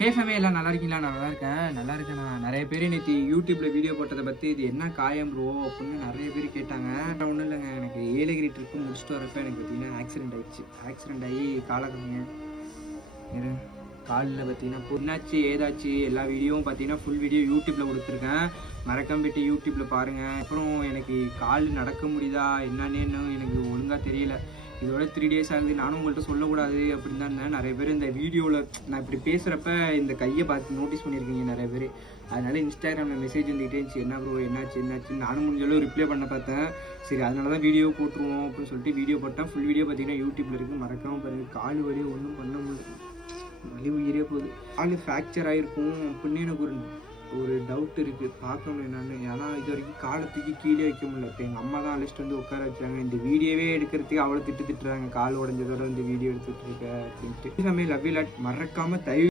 ஹே ஃபேமே எல்லாம் நல்லா இருக்கீங்களா? நான் நல்லா இருக்கேன். நான் நிறைய பேர் நேற்று யூடியூப்பில் வீடியோ போட்டதை பற்றி இது என்ன காயம் ப்ரோ அப்படின்னு நிறைய பேர் கேட்டாங்க. ஒன்றும் இல்லைங்க, எனக்கு ஏலகிரி ட்ரிப்பு முடிச்சுட்டு வரப்போ எனக்கு பார்த்தீங்கன்னா ஆக்சிடென்ட் ஆகிடுச்சு. ஆக்சிடென்ட் ஆகி காலக்கம்மிங்க காலில் பார்த்தீங்கன்னா புண்ணாச்சு ஏதாச்சு எல்லா வீடியோவும் பார்த்தீங்கன்னா ஃபுல் வீடியோ யூடியூப்பில் கொடுத்துருக்கேன். மறக்காம போய்ட்டு யூடியூப்பில் பாருங்கள். அப்புறம் எனக்கு கால் நடக்க முடியுதா என்னன்னு எனக்கு ஒழுங்காக தெரியல. இதோட 3 days ஆகுது. நானும் உங்கள்கிட்ட சொல்லக்கூடாது அப்படின்னு தான் இருந்தேன். நிறைய பேர் இந்த வீடியோவில் நான் இப்படி பேசுகிறப்ப இந்த கையை பார்த்து நோட்டீஸ் பண்ணியிருக்கீங்க நிறைய பேர். அதனால இன்ஸ்டாகிராமில் மெசேஜ் வந்துகிட்டே இருந்துச்சு, என்ன ப்ரோ என்னாச்சு. நானும் முடிஞ்சளவு ரிப்ளை பண்ண பார்த்தேன். சரி அதனால தான் வீடியோ போட்டுருவோம் அப்படின்னு சொல்லிட்டு வீடியோ போட்டேன். ஃபுல் வீடியோ பார்த்தீங்கன்னா யூடியூப்பில் இருக்குது. மறக்காமல் பாருங்கள். கால் வழியே ஒன்றும் பண்ண முடியல, வலி உயிரே போகுது. கால் ஃப்ராக்சர் ஆகிருக்கும் அப்படின்னு எனக்கு ஒரு டவுட் இருக்குது. பார்க்கணும் என்னன்னு. ஏன்னா இது வரைக்கும் காலத்துக்கு கீழே வைக்க முடியல. இப்போ எங்கள் அம்மா தான் அழைச்சிட்டு வந்து உட்கார வச்சாங்க. இந்த வீடியோவே எடுக்கிறதுக்கு அவ்வளோ திட்டுறாங்க. கால் உடஞ்சதோட இந்த வீடியோ எடுத்துகிட்டு இருக்க அப்படின்ட்டு. எல்லாமே லவ் யூ லாட். மறக்காமல் தயவு